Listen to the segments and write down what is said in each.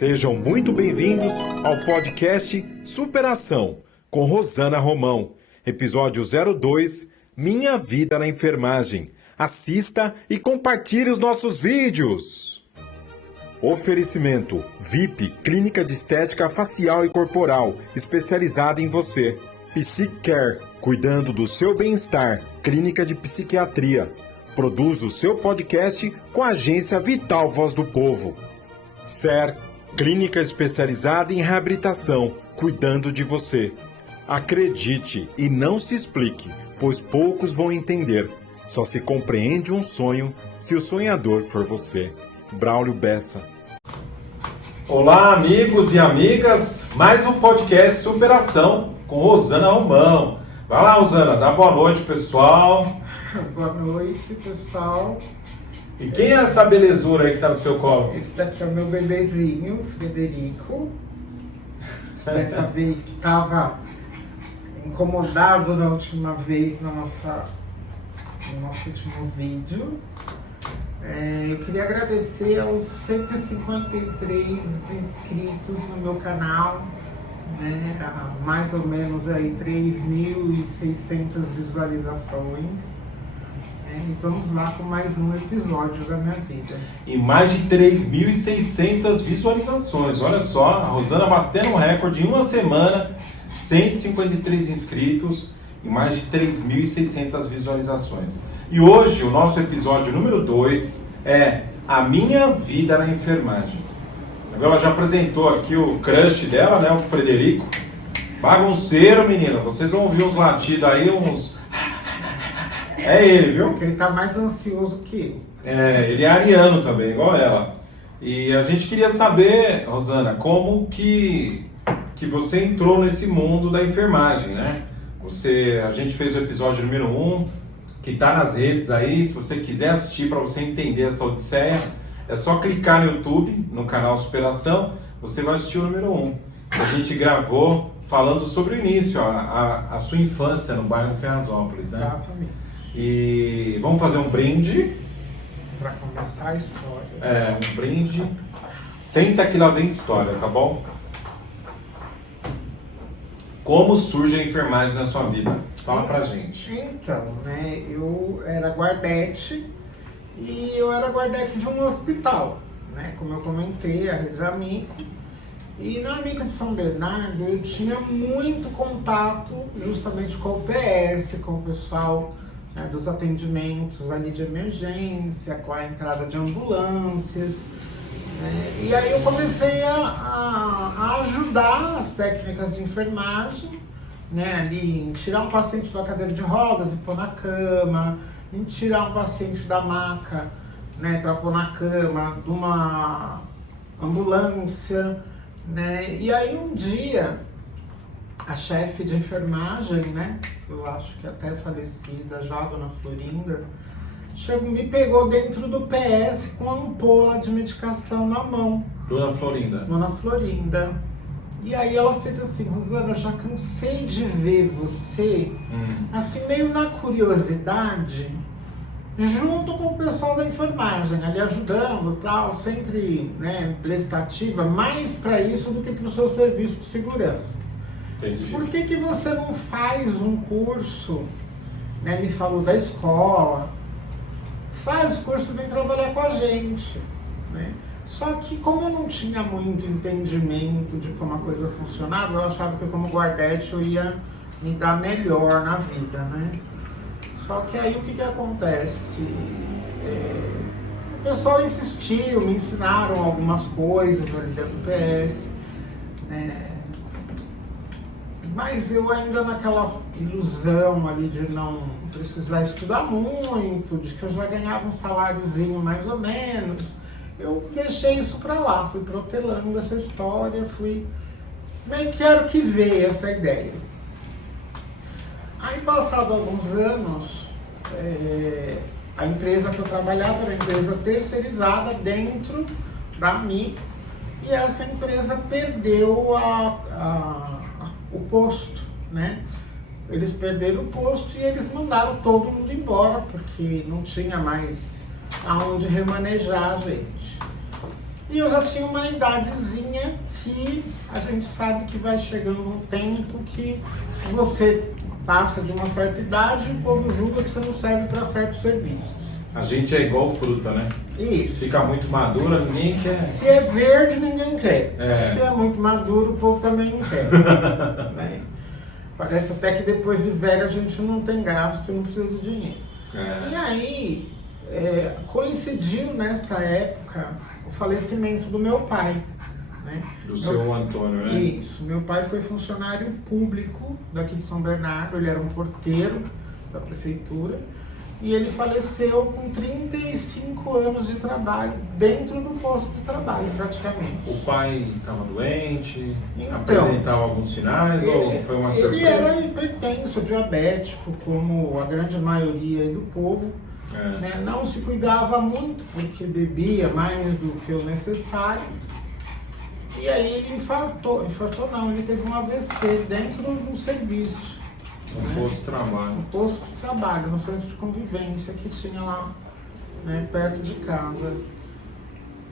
Sejam muito bem-vindos ao podcast Superação, com Rosana Romão, episódio 02, Minha Vida na Enfermagem. Assista e compartilhe os nossos vídeos. Oferecimento VIP, clínica de estética facial e corporal, especializada em você. Psicare, cuidando do seu bem-estar, clínica de psiquiatria. Produz o seu podcast com a agência Vital Voz do Povo. SER, clínica especializada em reabilitação, cuidando de você. Acredite e não se explique, pois poucos vão entender. Só se compreende um sonho se o sonhador for você. Braulio Bessa. Olá, amigos e amigas, mais um podcast Superação com Rosana Romão. Vai lá, Rosana, dá boa noite, pessoal. Boa noite, pessoal. E quem é essa belezura aí que tá no seu colo? Esse daqui é o meu bebezinho, Frederico. Dessa vez que estava incomodado na última vez, no nosso último vídeo. Eu queria agradecer aos 153 inscritos no meu canal, né? Mais ou menos aí 3.600 visualizações. E vamos lá com mais um episódio da minha vida. E mais de 3.600 visualizações. Olha só, a Rosana batendo um recorde em uma semana, 153 inscritos e mais de 3.600 visualizações. E hoje o nosso episódio número 2 é A Minha Vida na Enfermagem. Ela já apresentou aqui o crush dela, né, o Frederico. Bagunceiro, menina. Vocês vão ouvir uns latidos aí, uns... É ele, viu? Porque ele tá mais ansioso que eu. Ele é ariano também, igual ela. E a gente queria saber, Rosana, como que você entrou nesse mundo da enfermagem, né? A gente fez o episódio número 1, que tá nas redes aí. Se você quiser assistir para você entender essa odisseia, é só clicar no YouTube, no canal Superação, você vai assistir o número 1. A gente gravou falando sobre o início, a sua infância no bairro Ferrazópolis, né? Exatamente. E vamos fazer um brinde. Para começar a história. Um brinde. Senta que lá vem história, tá bom? Como surge a enfermagem na sua vida? Fala pra gente. Então, né, eu era guardete e eu era guardete de um hospital, né? Como eu comentei, a Rede Amico. E na Amico de São Bernardo eu tinha muito contato justamente com o PS, com o pessoal, né, dos atendimentos ali de emergência, com a entrada de ambulâncias. E aí eu comecei a ajudar as técnicas de enfermagem, né, ali em tirar um paciente da cadeira de rodas e pôr na cama, em tirar um paciente da maca, né, para pôr na cama, de uma ambulância, né. E aí um dia a chefe de enfermagem, né, eu acho que até falecida já, Dona Florinda, me pegou dentro do PS com a ampola de medicação na mão. Dona Florinda. Dona Florinda. E aí ela fez assim: Rosana, eu já cansei de ver você, assim, meio na curiosidade, junto com o pessoal da enfermagem, ali ajudando e tal, sempre, né, prestativa, mais para isso do que para o seu serviço de segurança. Entendi. Por que você não faz um curso, né, me falou da escola, faz o curso e vem trabalhar com a gente, né? Só que como eu não tinha muito entendimento de como a coisa funcionava, eu achava que como guardete eu ia me dar melhor na vida, né? Só que aí o que acontece? O pessoal insistiu, me ensinaram algumas coisas ali dentro do PS, né? Mas eu ainda naquela ilusão ali de não precisar estudar muito, de que eu já ganhava um saláriozinho mais ou menos, eu deixei isso pra lá, fui protelando essa história, fui meio que era o que veio essa ideia. Aí passado alguns anos, a empresa que eu trabalhava era uma empresa terceirizada dentro da Amico, e essa empresa perdeu o posto, né? Eles perderam o posto e eles mandaram todo mundo embora, porque não tinha mais aonde remanejar a gente. E eu já tinha uma idadezinha que a gente sabe que vai chegando um tempo que, se você passa de uma certa idade, o povo julga que você não serve para certos serviços. A gente é igual fruta, né? Isso. Fica muito madura, ninguém quer. Se é verde, ninguém quer. É. Se é muito maduro, o povo também não quer. Né? Parece até que depois de velho a gente não tem gasto e não precisa de dinheiro. E aí, coincidiu nessa época o falecimento do meu pai. Né? Do seu Antônio, né? Isso. Meu pai foi funcionário público daqui de São Bernardo, ele era um porteiro da prefeitura. E ele faleceu com 35 anos de trabalho, dentro do posto de trabalho, praticamente. O pai estava doente, Então, apresentava alguns sinais ou foi uma surpresa? Ele era hipertenso, diabético, como a grande maioria aí do povo. Né? Não se cuidava muito, porque bebia mais do que o necessário. E aí ele infartou não, ele teve um AVC dentro do serviço. No posto de trabalho. No posto de trabalho, no centro de convivência que tinha lá, né, perto de casa.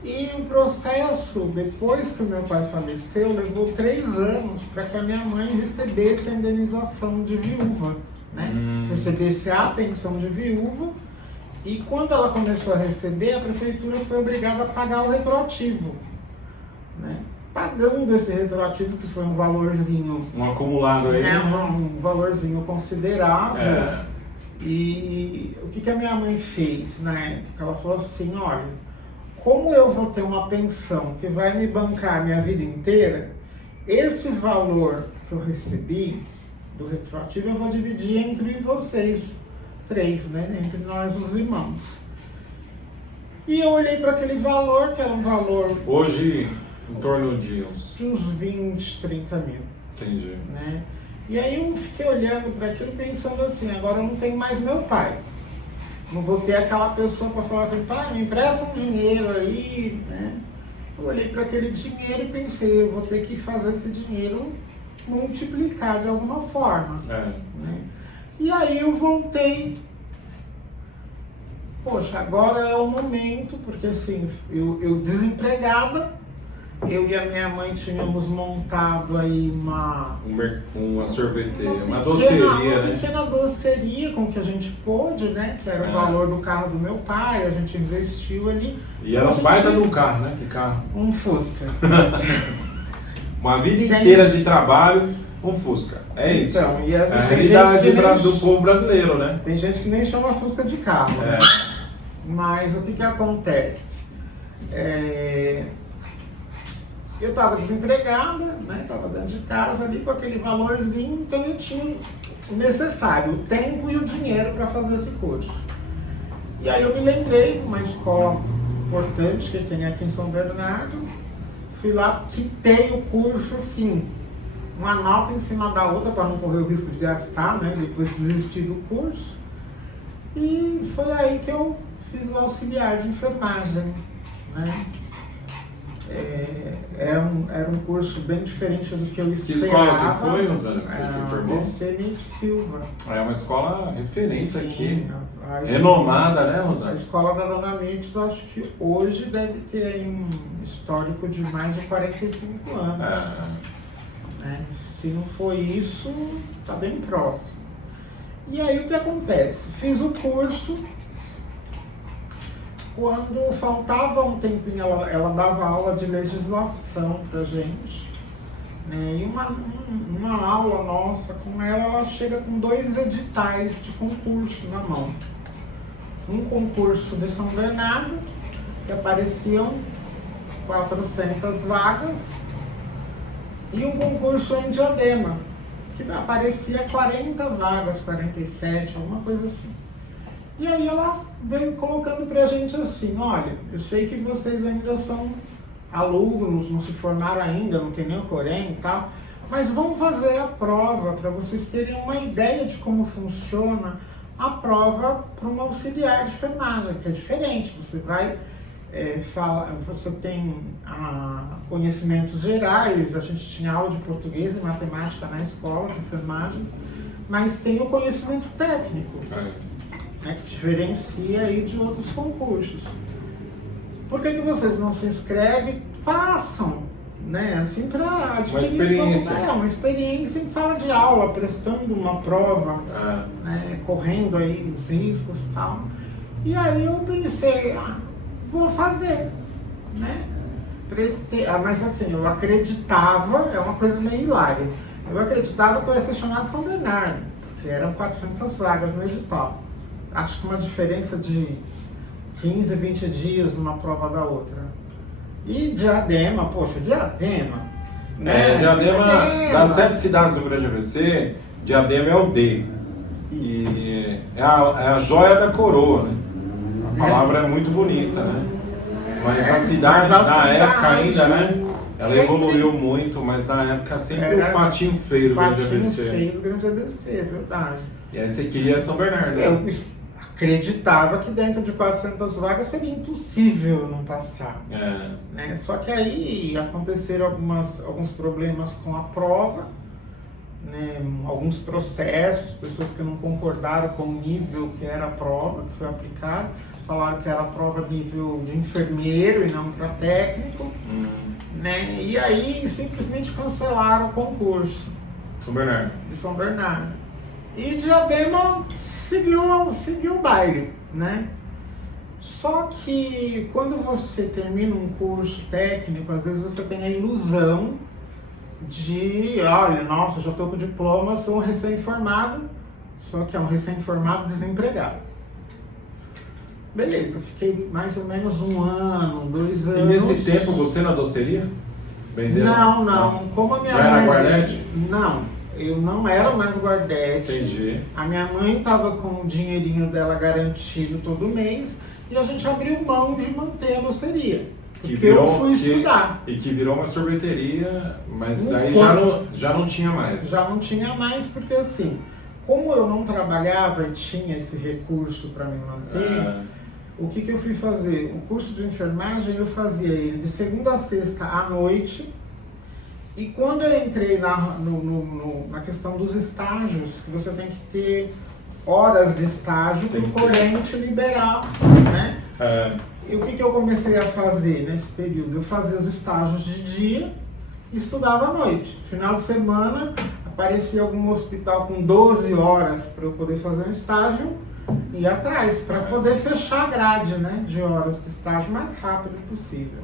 E o processo, depois que o meu pai faleceu, levou 3 anos para que a minha mãe recebesse a indenização de viúva, né? Recebesse a pensão de viúva. E quando ela começou a receber, a prefeitura foi obrigada a pagar o retroativo, né? Pagando esse retroativo, que foi um valorzinho... Um acumulado aí. Um valorzinho considerável. E o que a minha mãe fez na época? Ela falou assim, olha, como eu vou ter uma pensão que vai me bancar a minha vida inteira, esse valor que eu recebi do retroativo eu vou dividir entre vocês 3, né? Entre nós, os irmãos. E eu olhei para aquele valor, que era um valor... Hoje... Em torno de uns 20, 30 mil. Entendi. Né? E aí eu fiquei olhando para aquilo pensando assim, agora eu não tenho mais meu pai. Não vou ter aquela pessoa para falar assim, pai, me empresta um dinheiro aí, né? Eu olhei para aquele dinheiro e pensei, eu vou ter que fazer esse dinheiro multiplicar de alguma forma. Né? E aí eu voltei. Poxa, agora é o momento, porque assim, eu desempregada, eu e a minha mãe tínhamos montado aí uma sorveteria, uma doceria, né? Pequena doceria com que a gente pôde, né? Que era o valor do carro do meu pai, a gente investiu ali. E era um baita de um carro, né? Que carro? Um Fusca. Uma vida inteira de trabalho, um Fusca. É isso. Então, e a realidade do povo brasileiro, né? Tem gente que nem chama Fusca de carro. Né? Mas o que acontece? Eu estava desempregada, né? Estava dentro de casa ali com aquele valorzinho, então eu tinha o necessário, o tempo e o dinheiro para fazer esse curso. E aí eu me lembrei de uma escola importante que tem aqui em São Bernardo, fui lá, quitei o curso assim, uma nota em cima da outra para não correr o risco de gastar, né? Depois desistir do curso. E foi aí que eu fiz o auxiliar de enfermagem, né? Era um curso bem diferente do que eu esperava. Que escola que foi, Rosana, que você se formou? DC Silva. É uma escola referência. Sim, aqui, renomada, né, Rosana? A escola da Dona Mendes, acho que hoje deve ter aí um histórico de mais de 45 anos. Né? Se não foi isso, está bem próximo. E aí o que acontece? Fiz o curso. Quando faltava um tempinho, ela dava aula de legislação pra gente, né? E uma aula nossa com ela chega com 2 editais de concurso na mão. Um concurso de São Bernardo, que apareciam 400 vagas, e um concurso em Diadema, que aparecia 40 vagas, 47, alguma coisa assim. E aí ela veio colocando pra gente assim, olha, eu sei que vocês ainda são alunos, não se formaram ainda, não tem nem o Corém e tal, mas vamos fazer a prova para vocês terem uma ideia de como funciona a prova para uma auxiliar de enfermagem, que é diferente. Você vai você tem conhecimentos gerais, a gente tinha aula de português e matemática na escola de enfermagem, mas tem o conhecimento técnico. Né, que diferencia aí de outros concursos. por que vocês não se inscrevem? Façam, né? Assim, para adquirir uma experiência. Uma experiência em sala de aula, prestando uma prova, Ah. né? Correndo aí os riscos e tal. E aí eu pensei, vou fazer, né? Mas assim, eu acreditava, é uma coisa meio hilária, eu acreditava que eu ia ser chamado de São Bernardo, porque eram 400 vagas no edital. Acho que uma diferença de 15, 20 dias uma prova da outra. E Diadema, poxa, Diadema. Né? Diadema, das 7 cidades do Grande ABC, Diadema é o D. E é a joia da coroa, né? A palavra é muito bonita, né? Mas a cidade, na época ainda, né? Ela evoluiu muito, mas na época sempre o patinho feio do Grande ABC. Patinho feio do Grande ABC, é verdade. E aí você queria São Bernardo, né? Eu acreditava que dentro de 400 vagas seria impossível não passar. Né? Só que aí aconteceram alguns problemas com a prova, né? Alguns processos, pessoas que não concordaram com o nível que era a prova, que foi aplicado, falaram que era a prova nível de enfermeiro e não para técnico, né? E aí simplesmente cancelaram o concurso. São Bernardo. De São Bernardo. E Diadema seguiu o baile, né? Só que quando você termina um curso técnico, às vezes você tem a ilusão de, olha, nossa, já estou com diploma, sou um recém-formado, só que é um recém-formado desempregado. Beleza, fiquei mais ou menos 1 ano, 2 anos. E nesse tempo você na doceria? Vendeu? Não. Como a minha já mãe... era guardete? Não, eu não era mais guardete. Entendi. A minha mãe estava com o dinheirinho dela garantido todo mês e a gente abriu mão de manter a doceria. Porque eu fui estudar. E que virou uma sorveteria, mas aí já não tinha mais. Já não tinha mais, porque assim, como eu não trabalhava e tinha esse recurso para me manter, o que eu fui fazer? O curso de enfermagem eu fazia ele de segunda a sexta à noite. E quando eu entrei na questão dos estágios, que você tem que ter horas de estágio para o Corém te liberar, né? E o que eu comecei a fazer nesse período? Eu fazia os estágios de dia e estudava à noite. Final de semana, aparecia algum hospital com 12 horas para eu poder fazer um estágio e ir atrás, para poder fechar a grade, né, de horas de estágio o mais rápido possível.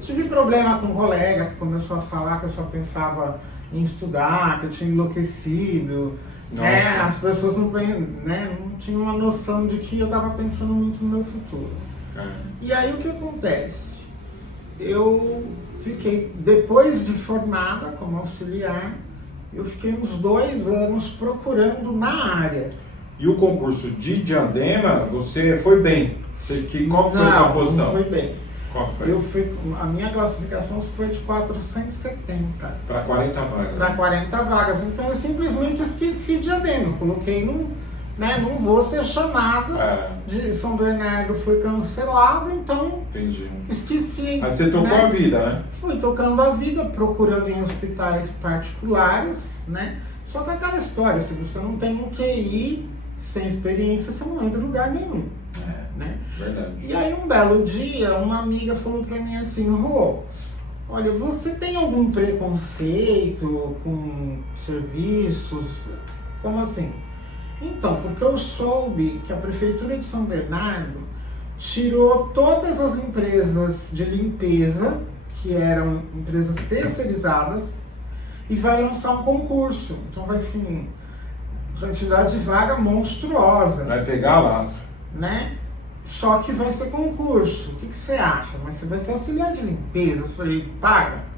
Tive problema com um colega que começou a falar que eu só pensava em estudar, que eu tinha enlouquecido. Né? As pessoas não tinham uma noção de que eu estava pensando muito no meu futuro. E aí o que acontece? Eu fiquei, depois de formada como auxiliar, eu fiquei uns 2 anos procurando na área. E o concurso de Diadema, você foi bem? Qual foi a sua posição? Não foi bem. Qual foi? A minha classificação foi de 470. Para 40 vagas. Para 40 vagas. Então eu simplesmente esqueci Diadema. Coloquei não vou ser chamado de São Bernardo, foi cancelado, então entendi. Esqueci. Mas você tocou a vida, né? Fui tocando a vida, procurando em hospitais particulares, né? Só que aquela história, se você não tem um QI sem experiência, você não entra em lugar nenhum. Né? Verdade. E aí um belo dia, uma amiga falou pra mim assim, Rô, olha, você tem algum preconceito com serviços? Como assim? Então, porque eu soube que a Prefeitura de São Bernardo tirou todas as empresas de limpeza, que eram empresas terceirizadas, e vai lançar um concurso. Então vai assim, quantidade de vaga monstruosa. Vai pegar laço. Né? Só que vai ser concurso. O que você acha? Mas você vai ser auxiliar de limpeza. Eu falei, paga.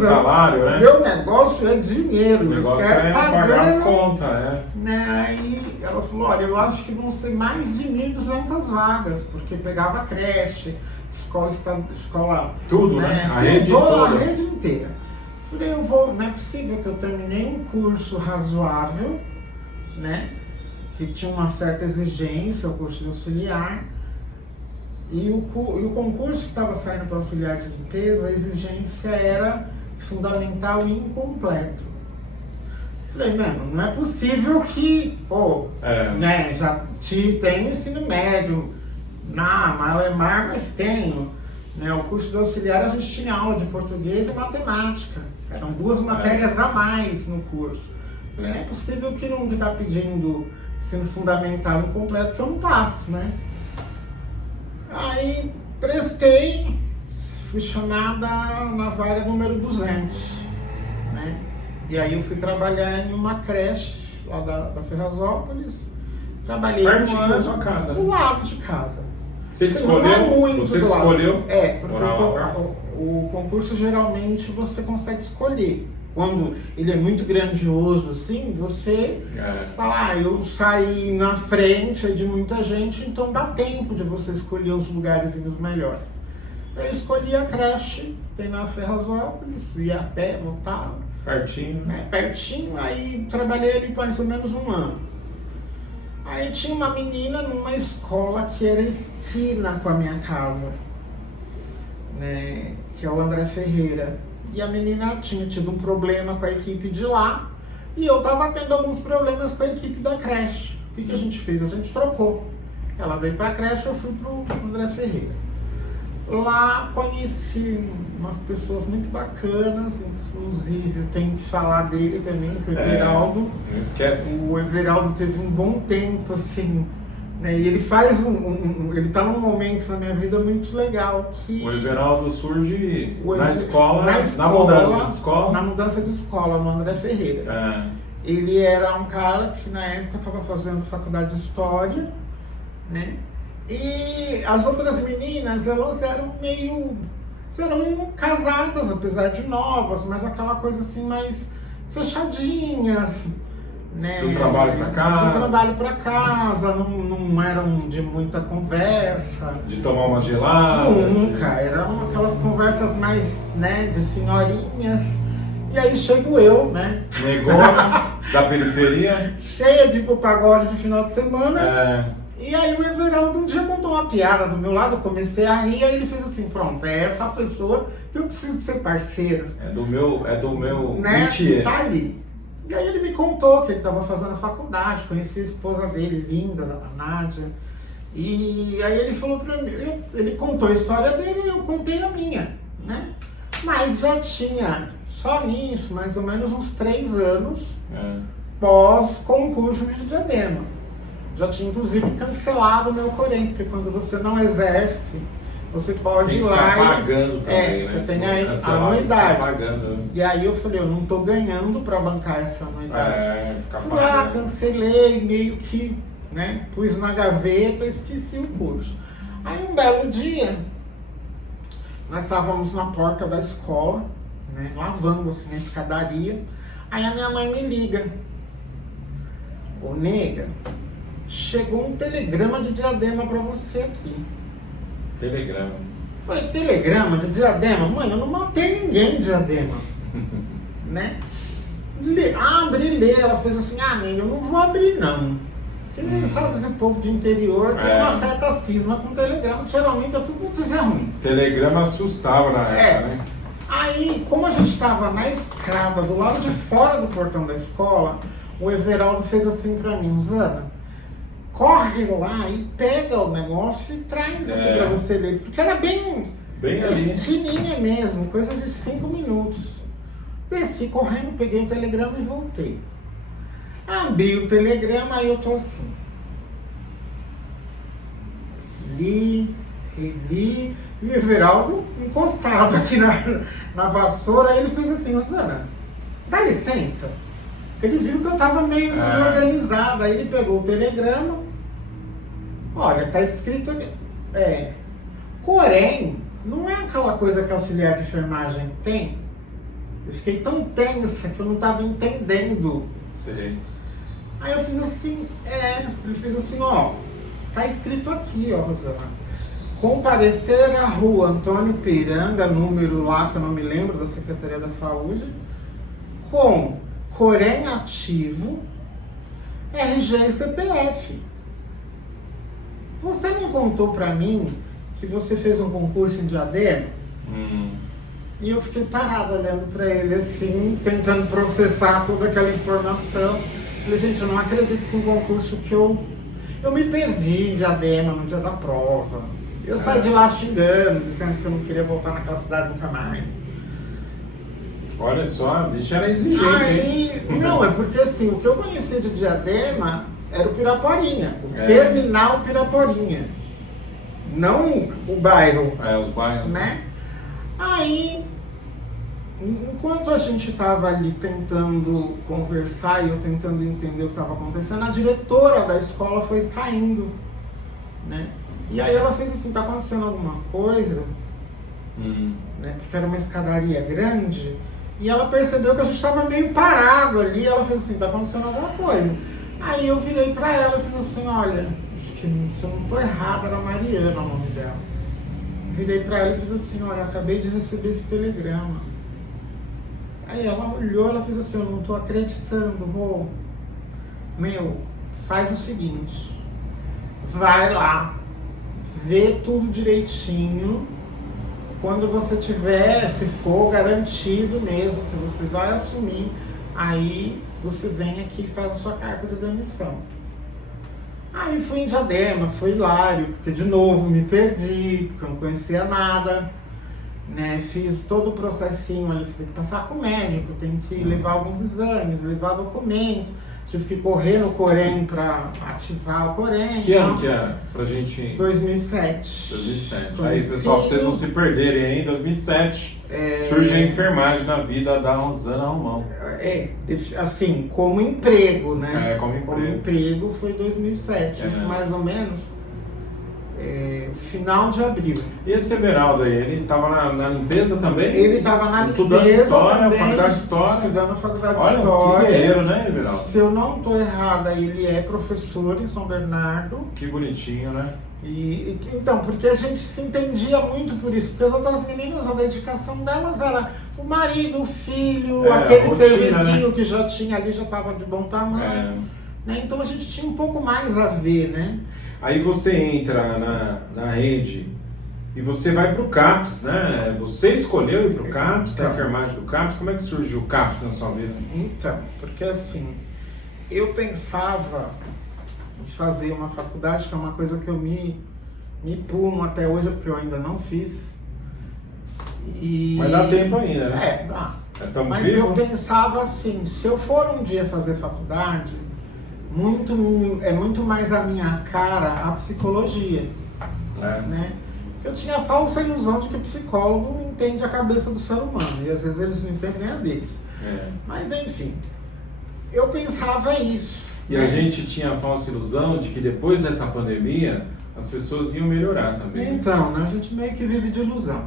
Salário, né? Meu negócio é dinheiro. O negócio é pagar as contas, né? Aí ela falou, olha, eu acho que vão ser mais de 1.200 vagas, porque pegava creche, escola tudo, né? A rede toda. A rede inteira. Eu falei, não é possível que eu terminei um curso razoável, né? Que tinha uma certa exigência, o curso de auxiliar, e o concurso que estava saindo para auxiliar de limpeza, a exigência era fundamental e incompleto. Falei, mano, não é possível que, né, já tem ensino médio, Na Malemar, mas tenho. Né, o curso de auxiliar a gente tinha aula de português e matemática. Eram 2 matérias a mais no curso. Não é possível que não está pedindo ensino fundamental incompleto que eu não passo, né? Aí prestei, fui chamada na vaga número 200, né? E aí eu fui trabalhar em uma creche lá da Ferrazópolis. Trabalhei pertinho da sua casa, né? Do lado de casa. Você escolheu? Não é muito Você do lado. escolheu? É, porque morar lá? o concurso geralmente você consegue escolher. Quando ele é muito grandioso assim, você fala, eu saí na frente de muita gente, então dá tempo de você escolher os lugares melhores. Eu escolhi a creche, tem na Ferrazópolis, ia a pé, voltava. Pertinho. Né, pertinho, aí trabalhei ali mais ou menos 1 ano. Aí tinha uma menina numa escola que era esquina com a minha casa, né, que é o André Ferreira. E a menina tinha tido um problema com a equipe de lá e eu tava tendo alguns problemas com a equipe da creche. O que a gente fez? A gente trocou. Ela veio pra creche, eu fui pro André Ferreira. Lá conheci umas pessoas muito bacanas, inclusive eu tenho que falar dele também, que o Everaldo. Não esquece. O Everaldo teve um bom tempo, assim, né? E ele faz ele tá num momento na minha vida muito legal que... O Everaldo surge na escola, mudança de escola? Na mudança de escola, no André Ferreira. Ele era um cara que na época estava fazendo faculdade de História, né? E as outras meninas, elas eram eram casadas, apesar de novas, mas aquela coisa assim mais fechadinhas, né? Do trabalho pra casa. Do trabalho pra casa, não eram de muita conversa. De tomar uma gelada? Nunca, eram aquelas conversas mais, né, de senhorinhas. E aí chego eu, né? Negona da periferia. Cheia de ir pro pagode de final de semana. E aí o Everaldo um dia contou uma piada do meu lado, eu comecei a rir, aí ele fez assim, pronto, é essa a pessoa que eu preciso ser parceiro. É do meu né? Métier. Tá ali. E aí ele me contou que ele estava fazendo faculdade, conheci a esposa dele, linda, a Nádia. E aí ele falou pra mim, ele contou a história dele e eu contei a minha, né? Mas já tinha, só nisso, mais ou menos uns 3 anos pós-concurso de Diadema. Já tinha, inclusive, cancelado o meu Corém, porque quando você não exerce, você pode ir lá pagando também, né? Tem a anuidade. E aí eu falei, eu não estou ganhando para bancar essa anuidade. Fui lá, cancelei, meio que, né, pus na gaveta, esqueci o curso. Aí um belo dia, nós estávamos na porta da escola, né, lavando assim a escadaria, aí a minha mãe me liga. Ô, nega, chegou um telegrama de Diadema pra você aqui. Telegrama. Falei, telegrama de Diadema? Mãe, eu não matei ninguém de Diadema. Né? Abre e lê. Ela fez assim, nega, eu não vou abrir não. Porque sabe, esse povo de interior tem uma certa cisma com telegrama. Geralmente é tudo notícia ruim. Telegrama assustava na época, né? Aí, como a gente estava na escada, do lado de fora do portão da escola, o Everaldo fez assim pra mim, Zana, corre lá e pega o negócio e traz aqui pra você ler. Porque era bem ali, fininha mesmo, coisa de 5 minutos. Desci correndo, peguei o telegrama e voltei. Abri o telegrama, aí eu tô assim. Li, e o Everaldo encostado aqui na vassoura, aí ele fez assim, Rosana, dá licença. Ele viu que eu tava meio desorganizado, aí ele pegou o telegrama, olha, tá escrito aqui, Corém, não é aquela coisa que auxiliar de enfermagem tem? Eu fiquei tão tensa que eu não tava entendendo. Sim. Aí eu fiz assim, ele fez assim, ó, tá escrito aqui, ó, Rosana, comparecer à rua Antônio Piranga, número lá que eu não me lembro, da Secretaria da Saúde, com Corém ativo, RG e CPF. Você não contou pra mim que você fez um concurso em Diadema? E eu fiquei parado olhando pra ele assim, tentando processar toda aquela informação. Falei, gente, eu não acredito que um concurso que eu Eu me perdi em Diadema no dia da prova. Eu saí de lá xingando, dizendo que eu não queria voltar naquela cidade nunca mais. Olha só, a bicha era exigente, hein? Aí, não, é porque assim, o que eu conhecia de Diadema era o Piraporinha, o terminal Piraporinha. Não o bairro. Os bairros. Né? Aí, enquanto a gente estava ali tentando conversar e eu tentando entender o que estava acontecendo, a diretora da escola foi saindo, né? E aí ela fez assim, tá acontecendo alguma coisa, né? Porque era uma escadaria grande, e ela percebeu que a gente estava meio parado ali, ela fez assim, tá acontecendo alguma coisa. Aí eu virei pra ela e fiz assim, olha, acho que se eu não tô errado, era Mariana o nome dela. Virei pra ela e fiz assim, olha, acabei de receber esse telegrama. Aí ela olhou, ela fez assim, eu não tô acreditando, Rô. Meu, faz o seguinte, vai lá, vê tudo direitinho, quando você tiver, se for garantido mesmo, que você vai assumir, aí você vem aqui e faz a sua carta de demissão. Aí fui em Diadema, foi hilário, porque de novo me perdi, porque eu não conhecia nada, né? Fiz todo o processinho ali, você tem que passar com o médico, tem que levar alguns exames, levar documento, tive que correr no Corém para ativar o Corém. Que ano que era? Pra gente... 2007. 2007. Aí, pessoal, pra vocês não se perderem aí, em 2007 surge a enfermagem na vida da Rosana Romão. Assim, como emprego, né? Como emprego. Como emprego foi 2007, isso mais ou menos, final de abril. E esse Everaldo aí, ele tava na limpeza também? Ele estava na estudando limpeza história, também, faculdade de história. Estudando na faculdade Olha, de história. Que guerreiro, né, Everaldo? Se eu não estou errada, ele é professor em São Bernardo. Que bonitinho, né? Então, porque a gente se entendia muito por isso, porque as outras meninas, a dedicação delas era o marido, o filho, aquele rotina, servicinho, né? Que já tinha ali, já estava de bom tamanho. Né? Então a gente tinha um pouco mais a ver, né? Aí você entra na rede e você vai pro CAPS, né? Você escolheu ir pro CAPS, na enfermagem do CAPS. Como é que surgiu o CAPS na sua vida? Então, porque assim, eu pensava de fazer uma faculdade, que é uma coisa que eu me pulo até hoje, porque eu ainda não fiz. Mas dá tempo ainda, né? Dá. Mas vivo? Eu pensava assim, se eu for um dia fazer faculdade, é muito mais a minha cara a psicologia, né? Eu tinha a falsa ilusão de que o psicólogo entende a cabeça do ser humano, e às vezes eles não entendem a deles. Mas enfim, eu pensava isso. E a gente tinha a falsa ilusão de que depois dessa pandemia as pessoas iam melhorar também. Então, né? A gente meio que vive de ilusão.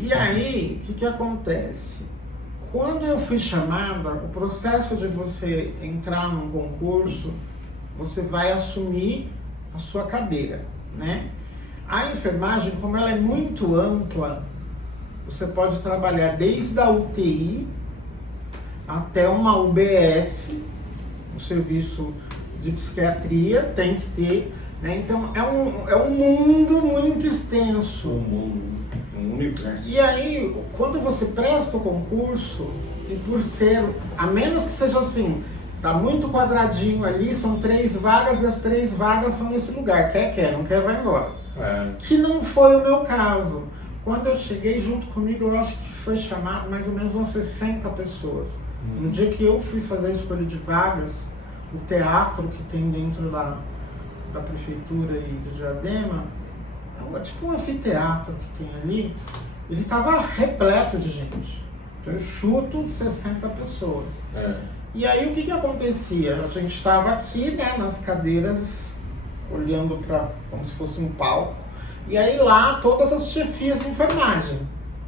E aí, o que acontece? Quando eu fui chamada, o processo de você entrar num concurso, você vai assumir a sua cadeira, né? A enfermagem, como ela é muito ampla, você pode trabalhar desde a UTI até uma UBS, um serviço de psiquiatria, tem que ter, né? Então é um mundo muito extenso. Um universo. E aí, quando você presta o concurso, e por ser, a menos que seja assim, tá muito quadradinho ali, são 3 vagas e as 3 vagas são nesse lugar, quer, não quer, vai embora. Que não foi o meu caso. Quando eu cheguei junto comigo, eu acho que foi chamado mais ou menos umas 60 pessoas. No dia que eu fui fazer a escolha de vagas, o teatro que tem dentro da prefeitura e de Diadema, é tipo um anfiteatro que tem ali, ele estava repleto de gente. Então eu chuto 60 pessoas. E aí o que acontecia? A gente estava aqui, né, nas cadeiras, olhando para como se fosse um palco, e aí lá todas as chefias de enfermagem,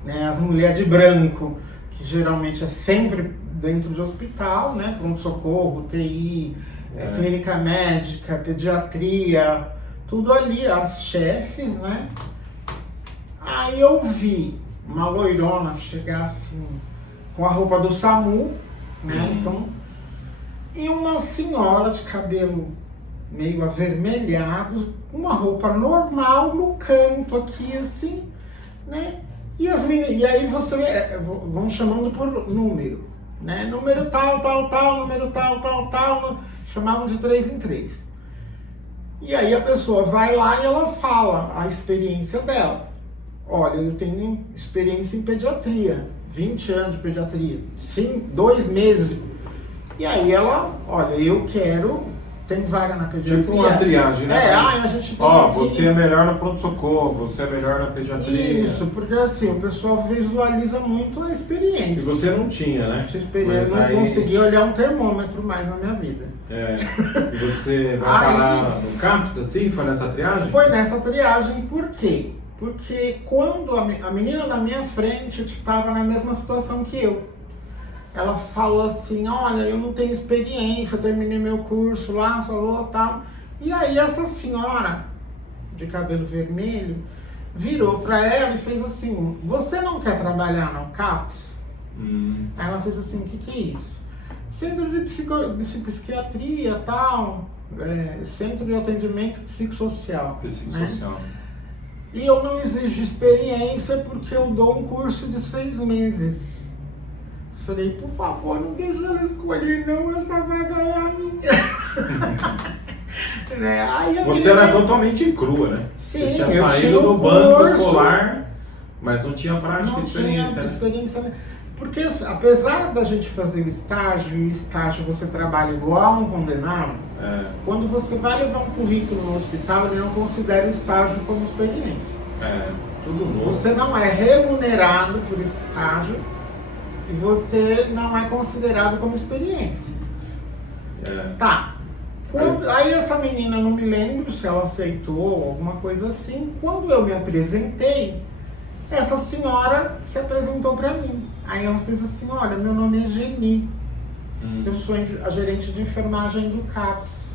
né, as mulheres de branco, que geralmente é sempre dentro de hospital, né, pronto-socorro, TI, clínica médica, pediatria, tudo ali, as chefes, né? Aí eu vi uma loirona chegar assim, com a roupa do SAMU, né? Então, e uma senhora de cabelo meio avermelhado, uma roupa normal no canto aqui, assim, né? E aí vão chamando por número, né? Número tal, número tal, chamavam de 3 em 3. E aí a pessoa vai lá e ela fala a experiência dela. Olha, eu tenho experiência em pediatria, 20 anos de pediatria, 2 meses. E aí ela, olha, eu quero, tem vaga na pediatria. Tipo uma triagem, né? A gente tem Ó, aqui... você é melhor no pronto-socorro, você é melhor na pediatria. Isso, porque assim, o pessoal visualiza muito a experiência. E você não tinha, né? Essa experiência, eu não consegui olhar um termômetro mais na minha vida. E você vai parar no CAPS, assim? Foi nessa triagem? Foi nessa triagem, por quê? Porque quando a menina na minha frente estava na mesma situação que eu. Ela falou assim, olha, eu não tenho experiência, eu terminei meu curso lá, falou tal. E aí essa senhora, de cabelo vermelho, virou para ela e fez assim, você não quer trabalhar no CAPS? Aí ela fez assim, o que é isso? Centro de psiquiatria, tal, centro de atendimento psicossocial. Psicossocial. Né? E eu não exijo experiência porque eu dou um curso de 6 meses. Falei, por favor, não deixa ela escolher não, essa vaga é a minha. Né? Aí você era totalmente crua, né? Sim, você tinha saído do banco escolar, mas não tinha prática não e experiência. Tinha experiência, né? Porque apesar da gente fazer o estágio você trabalha igual um condenado, quando você vai levar um currículo no hospital, ele não considera o estágio como experiência. Tudo novo. Você não é remunerado por esse estágio e você não é considerado como experiência. Tá. Aí essa menina, não me lembro se ela aceitou, alguma coisa assim. Quando eu me apresentei, essa senhora se apresentou para mim. Aí ela fez assim, olha, meu nome é Geni, eu sou a gerente de enfermagem do CAPS.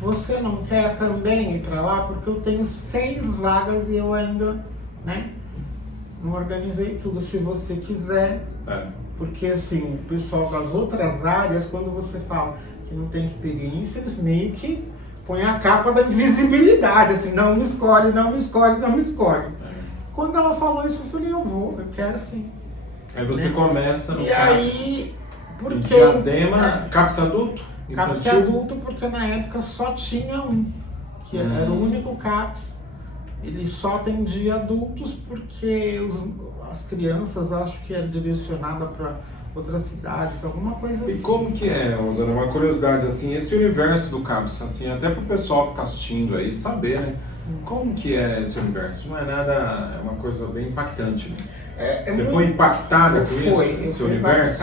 Você não quer também ir para lá? Porque eu tenho 6 vagas e eu ainda, né, não organizei tudo. Se você quiser, porque assim, o pessoal das outras áreas, quando você fala que não tem experiência, eles meio que põem a capa da invisibilidade, assim, não me escolhe, não me escolhe, não me escolhe. Quando ela falou isso, eu falei, eu quero sim. Aí você começa no CAPS. Aí, porque... Diadema, CAPS adulto? CAPS adulto, porque na época só tinha um, que era o único CAPS. Ele só atendia adultos porque as crianças, acho que era direcionada para outras cidades, alguma coisa assim. E como que é, Rosana, uma curiosidade, assim, esse universo do CAPS, assim, até pro pessoal que está assistindo aí saber, né? Como que é esse universo? Não é nada, é uma coisa bem impactante, né? Você foi impactada com isso? Esse universo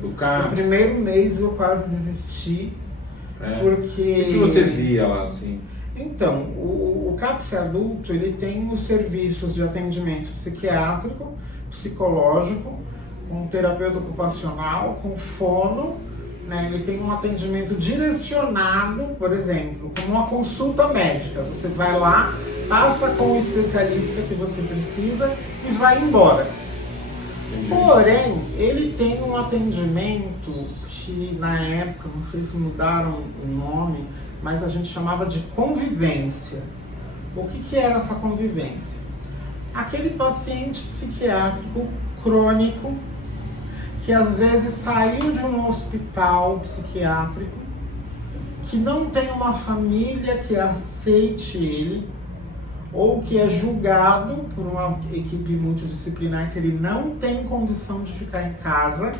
do CAPS? No primeiro mês eu quase desisti, porque... O que você via lá, assim? Então, o CAPS adulto, ele tem os serviços de atendimento psiquiátrico, psicológico, com terapeuta ocupacional, com fono, né? Ele tem um atendimento direcionado, por exemplo, como uma consulta médica. Você vai lá, passa com o especialista que você precisa e vai embora. Entendi. Porém, ele tem um atendimento que na época, não sei se mudaram o nome, mas a gente chamava de convivência. O que era essa convivência? Aquele paciente psiquiátrico crônico que às vezes saiu de um hospital psiquiátrico, que não tem uma família que aceite ele, ou que é julgado por uma equipe multidisciplinar que ele não tem condição de ficar em casa,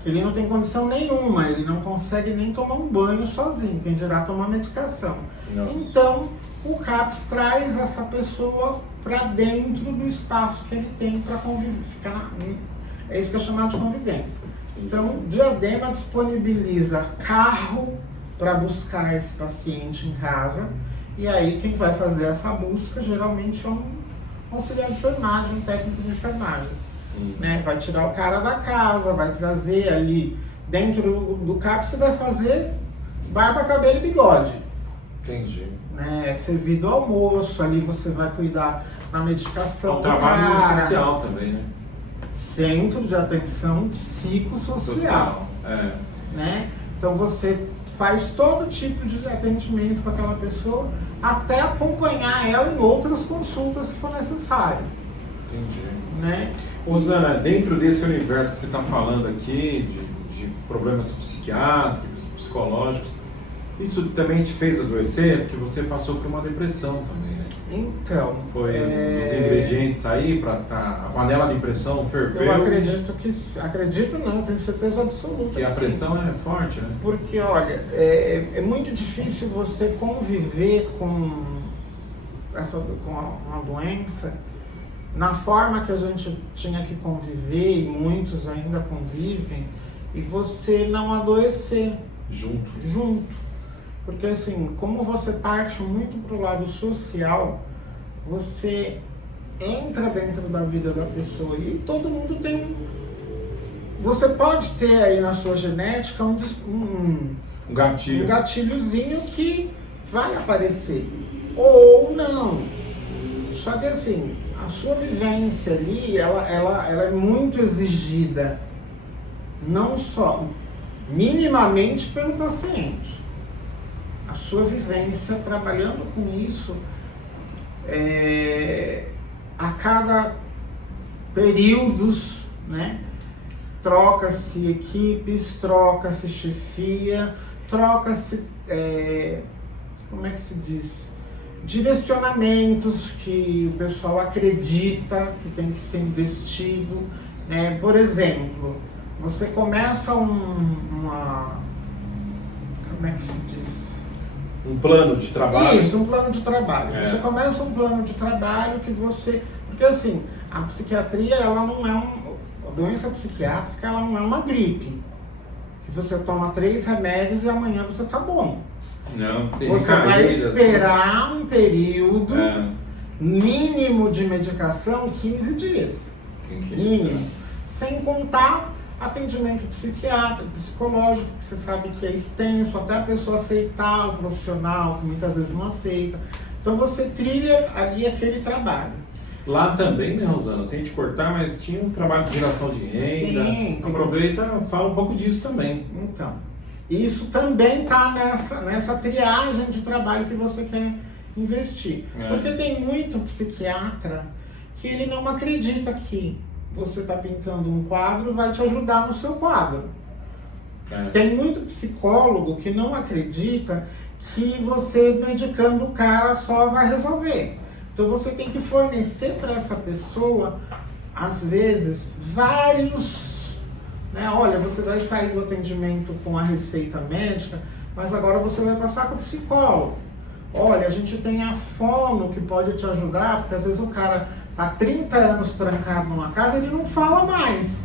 que ele não tem condição nenhuma, ele não consegue nem tomar um banho sozinho, quem dirá tomar medicação. Não. Então, o CAPS traz essa pessoa para dentro do espaço que ele tem para conviver, é isso que é chamado de convivência. Então, Diadema disponibiliza carro para buscar esse paciente em casa, e aí quem vai fazer essa busca geralmente é um auxiliar de enfermagem, um técnico de enfermagem. Né? Vai tirar o cara da casa, vai trazer ali dentro do CAPS e vai fazer barba, cabelo e bigode. Entendi. Né? Servido almoço, ali você vai cuidar da medicação. É um trabalho social também, né? Centro de atenção psicossocial. Né? Então você faz todo tipo de atendimento com aquela pessoa, até acompanhar ela em outras consultas se for necessário. Entendi. Né? Rosana, dentro desse universo que você está falando aqui, de problemas psiquiátricos, psicológicos, Isso também te fez adoecer? Porque você passou por uma depressão também, né? Então... Foi os ingredientes aí para a panela de pressão ferveu. Eu acredito que... Acredito não, tenho certeza absoluta que a pressão é forte, né? Porque, olha, é muito difícil você conviver com uma doença na forma que a gente tinha que conviver, e muitos ainda convivem, e você não adoecer junto. Porque assim, como você parte muito pro lado social, você entra dentro da vida da pessoa e todo mundo tem você pode ter aí na sua genética um gatilhozinho que vai aparecer, ou não. Só que assim, a sua vivência ali, ela é muito exigida, não só minimamente pelo paciente. A sua vivência trabalhando com isso, a cada períodos, né? Troca-se equipes, troca-se chefia, troca-se, como é que se diz? Direcionamentos que o pessoal acredita que tem que ser investido, né? Por exemplo, você começa como é que se diz? Um plano de trabalho. Isso, um plano de trabalho. Você começa um plano de trabalho que você... Porque assim, a psiquiatria, ela não é a doença psiquiátrica, ela não é uma gripe. Que você toma 3 remédios e amanhã você tá bom. Não, tem você vai esperar um período mínimo de medicação, 15 dias. Mínimo. Sem contar atendimento psiquiátrico, psicológico, que você sabe que é extenso, até a pessoa aceitar o profissional, que muitas vezes não aceita. Então você trilha ali aquele trabalho. Lá também, né, Rosana, sem te cortar, mas tinha um trabalho de geração de renda. Sim, aproveita, fala um pouco disso também. Então, isso também está nessa triagem de trabalho que você quer investir. Porque tem muito psiquiatra que ele não acredita que você está pintando um quadro vai te ajudar no seu quadro. Tem muito psicólogo que não acredita que você medicando o cara só vai resolver. Então você tem que fornecer para essa pessoa, às vezes, vários... Né? Olha, você vai sair do atendimento com a receita médica, mas agora você vai passar com o psicólogo. Olha, a gente tem a fono que pode te ajudar, porque às vezes o cara há 30 anos trancado numa casa, ele não fala mais.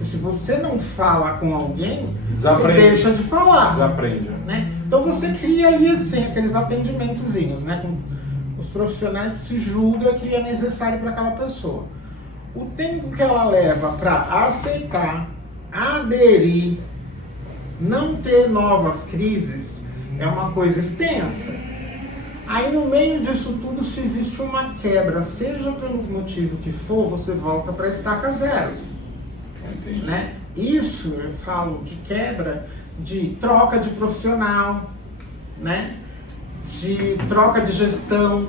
E se você não fala com alguém, você deixa de falar. Desaprende. Né? Então você cria ali assim, aqueles atendimentozinhos, né? Com os profissionais que se julga que é necessário para aquela pessoa. O tempo que ela leva para aceitar, aderir, não ter novas crises, é uma coisa extensa. Aí no meio disso tudo, se existe uma quebra, seja pelo motivo que for, você volta para a estaca zero. Entendi. Né? Isso eu falo de quebra, de troca de profissional, né? De troca de gestão,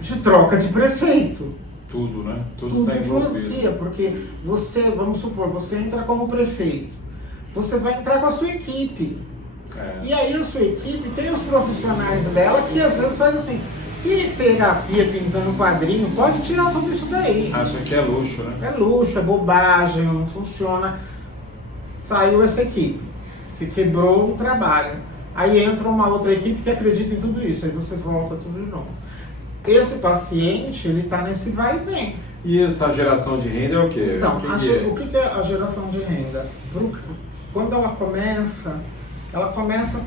de troca de prefeito. Tudo, né? Tudo influencia, porque você, vamos supor, você entra como prefeito, você vai entrar com a sua equipe. E aí a sua equipe tem os profissionais dela que às vezes faz assim, que terapia pintando quadrinho, pode tirar tudo isso daí. Acha que é luxo, né? É luxo, é bobagem, não funciona. Saiu essa equipe, se quebrou um trabalho. Aí entra uma outra equipe que acredita em tudo isso, aí você volta tudo de novo. Esse paciente, ele está nesse vai e vem. E essa geração de renda é o quê? Então, o que é a geração de renda? Quando ela começa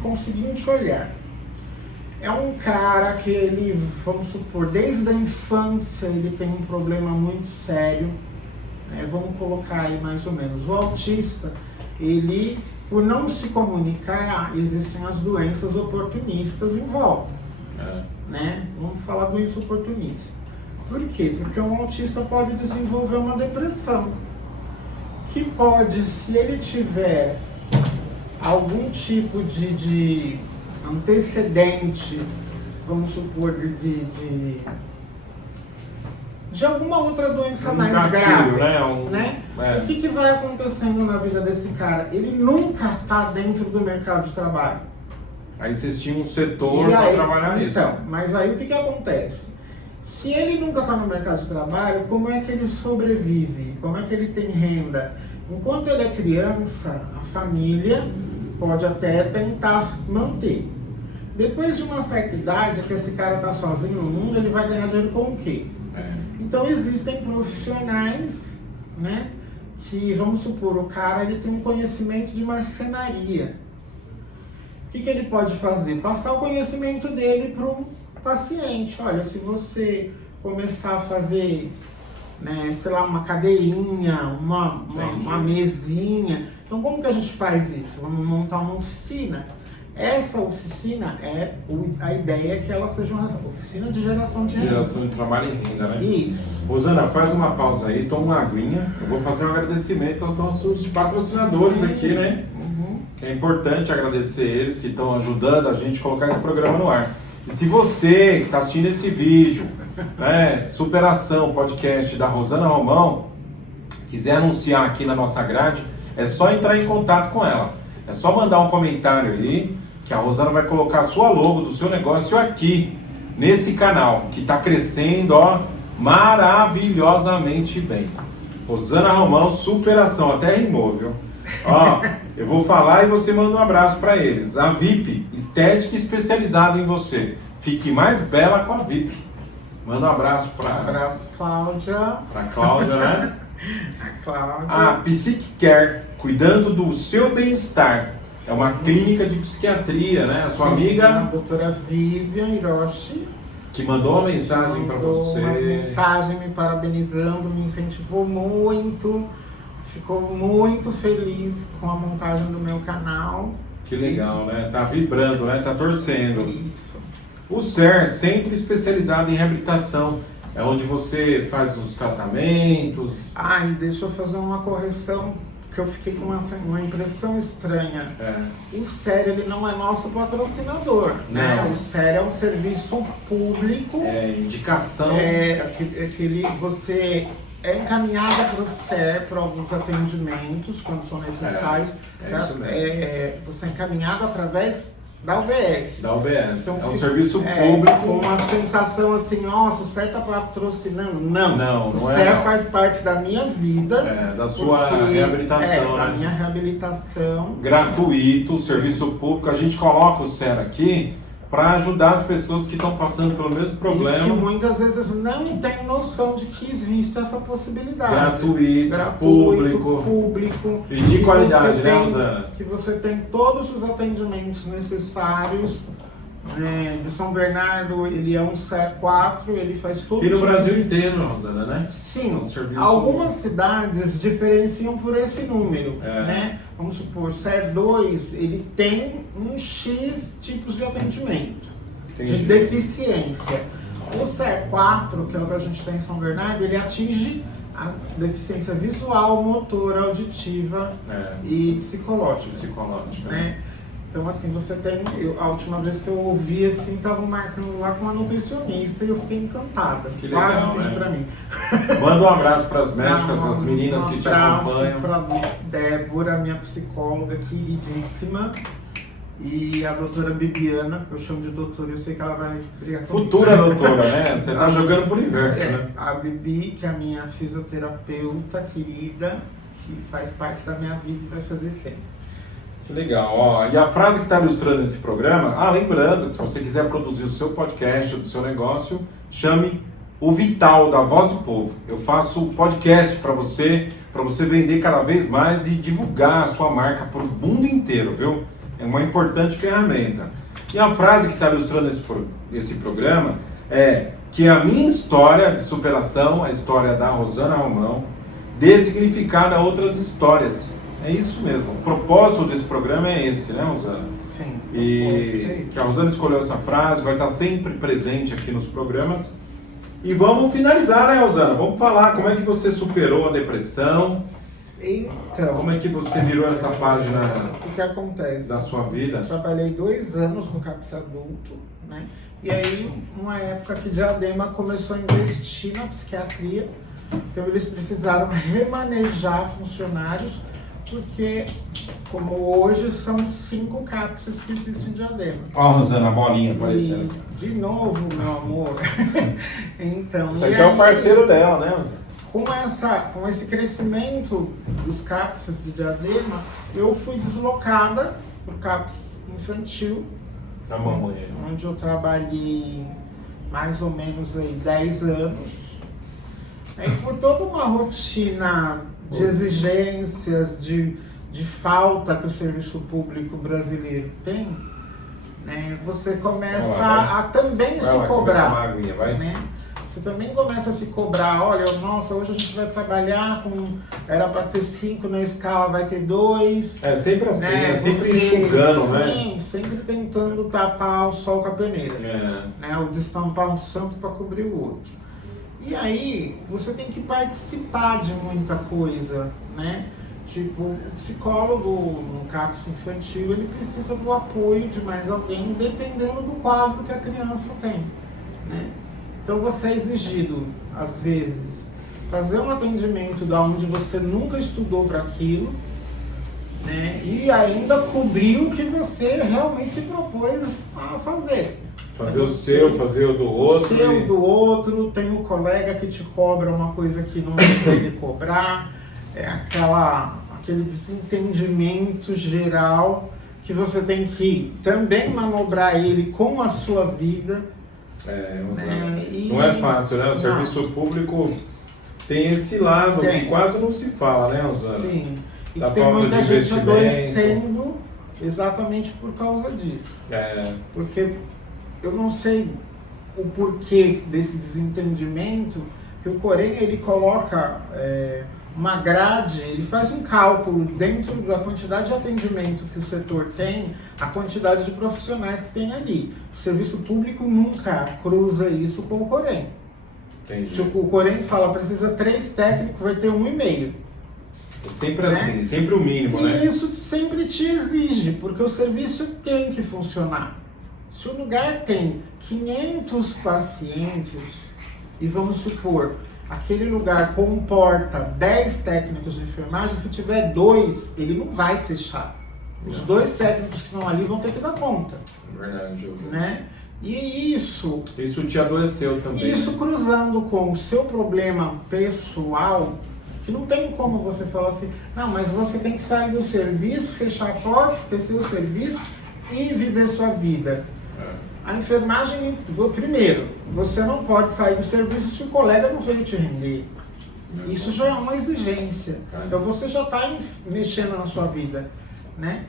com o seguinte olhar. É um cara que ele, vamos supor, desde a infância ele tem um problema muito sério. Né? Vamos colocar aí mais ou menos. O autista, ele, por não se comunicar, existem as doenças oportunistas em volta. Né? Vamos falar doença oportunista. Por quê? Porque um autista pode desenvolver uma depressão. Que pode, se ele tiver algum tipo de antecedente, vamos supor, de alguma outra doença mais grave, né? O que vai acontecendo na vida desse cara? Ele nunca está dentro do mercado de trabalho. Aí vocês tinham um setor para trabalhar nisso. Então, mas aí o que acontece? Se ele nunca está no mercado de trabalho, como é que ele sobrevive? Como é que ele tem renda? Enquanto ele é criança, a família pode até tentar manter. Depois de uma certa idade, que esse cara está sozinho no mundo, ele vai ganhar dinheiro com o quê? Então existem profissionais, né? Que, vamos supor, o cara ele tem um conhecimento de marcenaria. O que ele pode fazer? Passar o conhecimento dele para um paciente. Olha, se você começar a fazer, né, sei lá, uma cadeirinha, uma mesinha. Então, como que a gente faz isso? Vamos montar uma oficina. Essa oficina a ideia é que ela seja uma oficina de geração de renda. Geração de trabalho e renda, né? Isso. Rosana, faz uma pausa aí, toma uma aguinha. Eu vou fazer um agradecimento aos nossos patrocinadores aqui, né? Que é importante agradecer eles que estão ajudando a gente a colocar esse programa no ar. E se você que está assistindo esse vídeo, né, Superação Podcast da Rosana Romão, quiser anunciar aqui na nossa grade, é só entrar em contato com ela. É só mandar um comentário aí, que a Rosana vai colocar a sua logo do seu negócio aqui, nesse canal, que está crescendo, ó, maravilhosamente bem. Rosana Romão, Superação, até rimou, viu? Ó, eu vou falar e você manda um abraço para eles. A VIP, estética especializada em você. Fique mais bela com a VIP. Manda um abraço para... Abraço, Cláudia. Para Cláudia, né? A Cláudia. A Psique Care, cuidando do seu bem-estar. É uma clínica de psiquiatria, né? A sua amiga... A doutora Vivian Hiroshi. Que mandou uma mensagem para você. Uma mensagem me parabenizando, me incentivou muito. Ficou muito feliz com a montagem do meu canal. Que legal, né? Tá vibrando, né? Tá torcendo. Isso. O CER, Centro Especializado em Reabilitação, é onde você faz os tratamentos. Ah, e deixa eu fazer uma correção, que eu fiquei com uma impressão estranha. O CER, ele não é nosso patrocinador, né? O CER é um serviço público. É indicação. Você é encaminhada para o CER para alguns atendimentos, quando são necessários. Isso mesmo. Você é encaminhado através da UBS. Da UBS. Então, é um serviço público. Com uma sensação assim, nossa, o CER está patrocinando. Não, o não CER é, faz parte da minha vida. Da sua reabilitação, da né? minha reabilitação. Gratuito, serviço público. A gente coloca o CER aqui para ajudar as pessoas que estão passando pelo mesmo problema. E que muitas vezes não tem noção de que existe essa possibilidade. Gratuito, público e de qualidade, né, Rosana? Que você tem todos os atendimentos necessários. De São Bernardo, ele é um CER 4, ele faz tudo. E no Brasil inteiro, Rosana, né? Sim, serviço... algumas cidades diferenciam por esse número, né? Vamos supor, CER 2, ele tem um X tipos de atendimento, de deficiência. O CER 4, que é o que a gente tem em São Bernardo, ele atinge a deficiência visual, motora, auditiva e psicológica. Né? Então, assim, você tem... a última vez que eu ouvi, assim, estavam marcando lá com uma nutricionista e eu fiquei encantada. Que legal, quase né? Pra mim. Manda um abraço para as médicas, as meninas que te acompanham. Para Débora, minha psicóloga queridíssima. E a doutora Bibiana, que eu chamo de doutora, eu sei que ela vai brigar comigo. Futura doutora, né? Você tá jogando pro universo, né? A Bibi, que é a minha fisioterapeuta querida, que faz parte da minha vida e vai fazer sempre. Legal, ó. E a frase que está ilustrando esse programa, lembrando que se você quiser produzir o seu podcast, do seu negócio, chame o Vital, da Voz do Povo. Eu faço podcast para você vender cada vez mais e divulgar a sua marca para o mundo inteiro, viu? É uma importante ferramenta. E a frase que está ilustrando esse programa é que a minha história de superação, a história da Rosana Romão, dê significado a outras histórias. É isso mesmo. O propósito desse programa é esse, né, Rosana? Sim. E que a Rosana escolheu essa frase, vai estar sempre presente aqui nos programas. E vamos finalizar, né, Rosana? Vamos falar como é que você superou a depressão. Então, como é que você virou essa página o que acontece? Da sua vida? Eu trabalhei 2 anos no CAPS Adulto, né? E aí, uma época que Diadema começou a investir na psiquiatria, então eles precisaram remanejar funcionários porque como hoje são 5 CAPSs que existem em Diadema. Ó, Rosana, a bolinha aparecendo. E, de novo, meu amor. Então, Esse aqui é o parceiro dela, né, Rosana? Com esse crescimento dos CAPSs de Diadema, eu fui deslocada para o CAPS infantil, A mamãe. onde eu trabalhei mais ou menos aí 10 anos. E por toda uma rotina de exigências, de falta que o serviço público brasileiro tem, né, você começa a também se cobrar. Né? Você também começa a se cobrar, olha, nossa, hoje a gente vai trabalhar com. Era para ter 5 na escala, vai ter 2. É sempre assim, né? sempre enxugando, sim, né? Sim, sempre tentando tapar o sol com a peneira. É. Né? Ou destampar um santo para cobrir o outro. E aí, você tem que participar de muita coisa, né? Tipo, o psicólogo no CAPS infantil, ele precisa do apoio de mais alguém, dependendo do quadro que a criança tem, né? Então você é exigido, às vezes, fazer um atendimento da onde você nunca estudou para aquilo, né? E ainda cobrir o que você realmente se propôs a fazer. Fazer o seu, fazer o do outro. O seu, do outro, tem o colega que te cobra uma coisa que não deve cobrar, aquele desentendimento geral que você tem que também manobrar ele com a sua vida. Não é fácil, né? O serviço público tem esse lado que quase não se fala, né, Rosana? Sim, e da tem falta muita de gente investimento. adoecendo exatamente por causa disso. Porque eu não sei o porquê desse desentendimento, que o Corém, ele coloca uma grade, ele faz um cálculo dentro da quantidade de atendimento que o setor tem, a quantidade de profissionais que tem ali. O serviço público nunca cruza isso com o Corém. Se o Corém fala, precisa 3 técnicos, vai ter 1,5. É sempre assim, sempre o mínimo, né? E isso sempre te exige, porque o serviço tem que funcionar. Se o lugar tem 500 pacientes, e vamos supor, aquele lugar comporta 10 técnicos de enfermagem, se tiver 2, ele não vai fechar. Os 2 técnicos que estão ali vão ter que dar conta. Verdade, José. Né? E isso te adoeceu também. Isso cruzando com o seu problema pessoal, que não tem como você falar assim, não, mas você tem que sair do serviço, fechar a porta, esquecer o serviço e viver sua vida. A enfermagem, primeiro, você não pode sair do serviço se o colega não veio te render. Isso já é uma exigência. Então você já está mexendo na sua vida, né?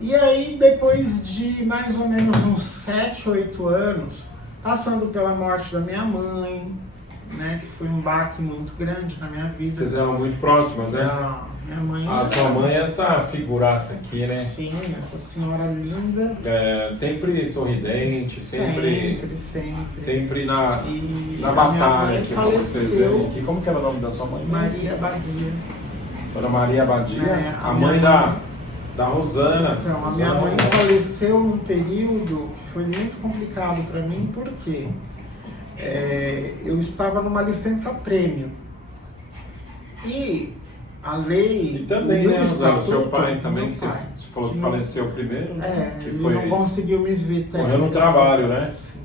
E aí, depois de mais ou menos uns 7, 8 anos, passando pela morte da minha mãe, né? Que foi um baque muito grande na minha vida. Vocês eram muito próximas, né? Minha mãe. A sua mãe é essa figuraça aqui, né? Sim, essa senhora linda. Sempre sorridente, sempre na a batalha que vocês veem faleceu. aqui. Como que era o nome da sua mãe? Maria Badia. Dona Maria Badia, a a mãe minha da Rosana. Então, a minha mãe faleceu num período que foi muito complicado para mim, porque eu estava numa licença prêmio. E a lei... E também, né, Rosana? O seu pai também, que você pai, falou que faleceu primeiro, que ele foi... não conseguiu me ver. Morreu no trabalho, né? Sim.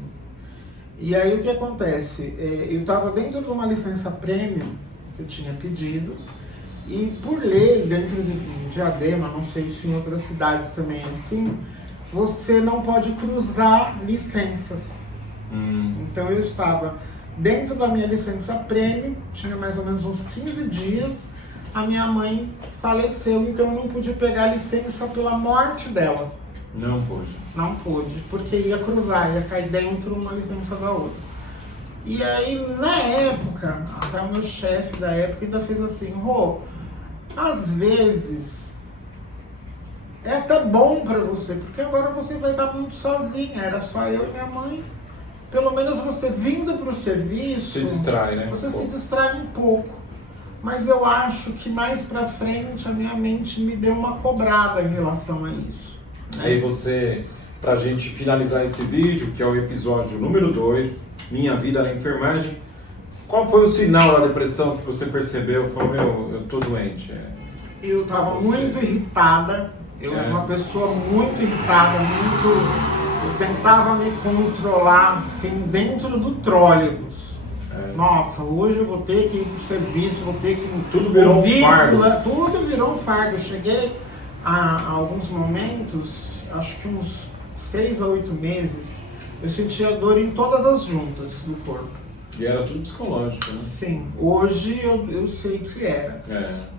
E aí o que acontece? Eu estava dentro de uma licença prêmio que eu tinha pedido, e por lei, dentro de Diadema, não sei se em outras cidades também é assim, você não pode cruzar licenças. Então eu estava dentro da minha licença prêmio, tinha mais ou menos uns 15 dias, a minha mãe faleceu, então eu não pude pegar a licença pela morte dela. Não pôde. Não pude, porque ia cruzar, ia cair dentro uma licença da outra. E aí, na época, até o meu chefe da época ainda fez assim, Rô, às vezes é até bom pra você, porque agora você vai estar muito sozinha, era só eu e minha mãe. Pelo menos você vindo pro serviço, Se distrai, né? Você se distrai um pouco. Mas eu acho que mais pra frente a minha mente me deu uma cobrada em relação a isso. Né? Aí você, pra gente finalizar esse vídeo, que é o episódio número 2, Minha Vida na Enfermagem, qual foi o sinal da depressão que você percebeu? Falou, eu tô doente. Eu estava Você. muito irritada, eu era uma pessoa muito irritada, eu tentava me controlar assim dentro do trólebus. Nossa, hoje eu vou ter que ir pro serviço, vou ter que Tudo virou um fardo. Tudo virou um fardo. Eu cheguei a alguns momentos, acho que uns 6 a 8 meses, eu sentia dor em todas as juntas do corpo. E era tudo psicológico, né? Sim, hoje eu sei que era.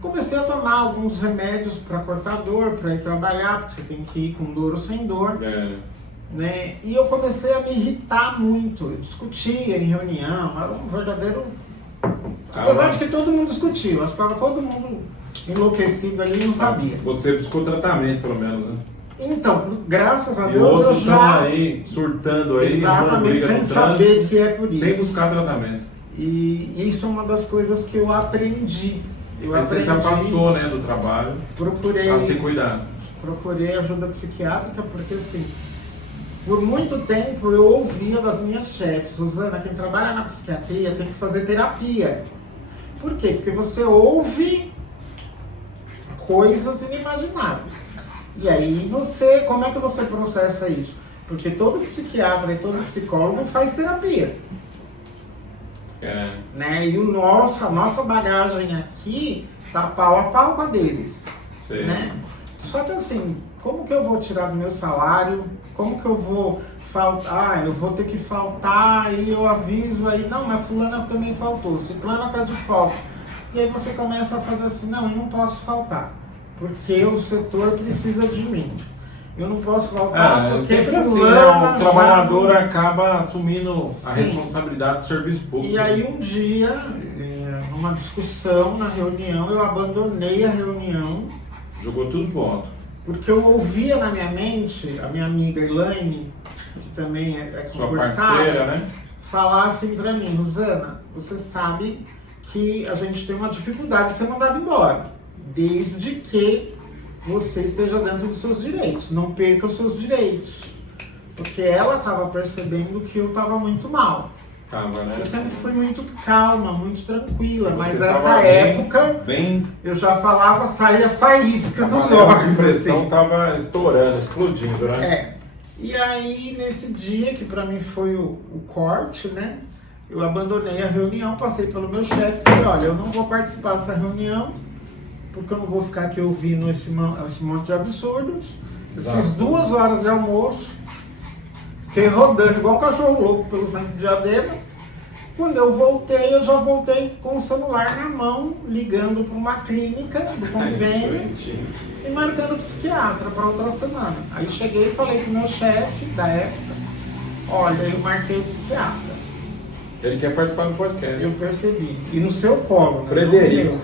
Comecei a tomar alguns remédios para cortar dor, para ir trabalhar, porque você tem que ir com dor ou sem dor. Né? E eu comecei a me irritar muito. Eu discutia em reunião, era um verdadeiro. Apesar de que todo mundo discutia, eu acho que estava todo mundo enlouquecido ali e não sabia. Você buscou tratamento, pelo menos, né? Então, graças a E Deus outros eu estão já... aí, surtando aí, Exatamente, briga sem no saber trânsito, que é por isso. sem buscar tratamento. E isso é uma das coisas que eu aprendi. Aí você se afastou, né, do trabalho para se cuidar. Procurei ajuda psiquiátrica porque, assim, por muito tempo eu ouvia das minhas chefes: Rosana, quem trabalha na psiquiatria tem que fazer terapia. Por quê? Porque você ouve coisas inimagináveis. E aí você, como é que você processa isso? Porque todo psiquiatra e todo psicólogo faz terapia. Né? E a nossa bagagem aqui tá pau a pau com a deles. Né? Só que assim, como que eu vou tirar do meu salário? Como que eu vou faltar? Eu vou ter que faltar, aí eu aviso aí, não, mas fulana também faltou, ciclana tá de folga. E aí você começa a fazer assim, não, eu não posso faltar, porque o setor precisa de mim. Eu não posso faltar porque sempre assim, fulana né? O trabalhador acaba assumindo a responsabilidade do serviço público. E aí um dia, numa discussão na reunião, eu abandonei a reunião. Jogou tudo pro alto. Porque eu ouvia na minha mente a minha amiga Elaine, que também é sua concursada, parceira, né? falar assim pra mim: Rosana, você sabe que a gente tem uma dificuldade de ser mandado embora, desde que você esteja dentro dos seus direitos, não perca os seus direitos. Porque ela estava percebendo que eu estava muito mal. Né? Eu sempre fui muito calma, muito tranquila, mas você nessa época eu já falava, saía faísca dos olhos. A pressão assim. estava estourando, explodindo, né? E aí, nesse dia, que pra mim foi o corte, né? Eu abandonei a reunião, passei pelo meu chefe e falei: olha, eu não vou participar dessa reunião, porque eu não vou ficar aqui ouvindo esse monte de absurdos. Eu fiz 2 horas de almoço, fiquei rodando igual um cachorro louco pelo centro de Diadema. Quando eu voltei, eu já voltei com o celular na mão, ligando para uma clínica do convênio e marcando psiquiatra para outra semana. Aí cheguei e falei com o meu chefe da época: olha, eu marquei o psiquiatra. Ele quer participar do podcast. Eu percebi. E no seu colo, Frederico.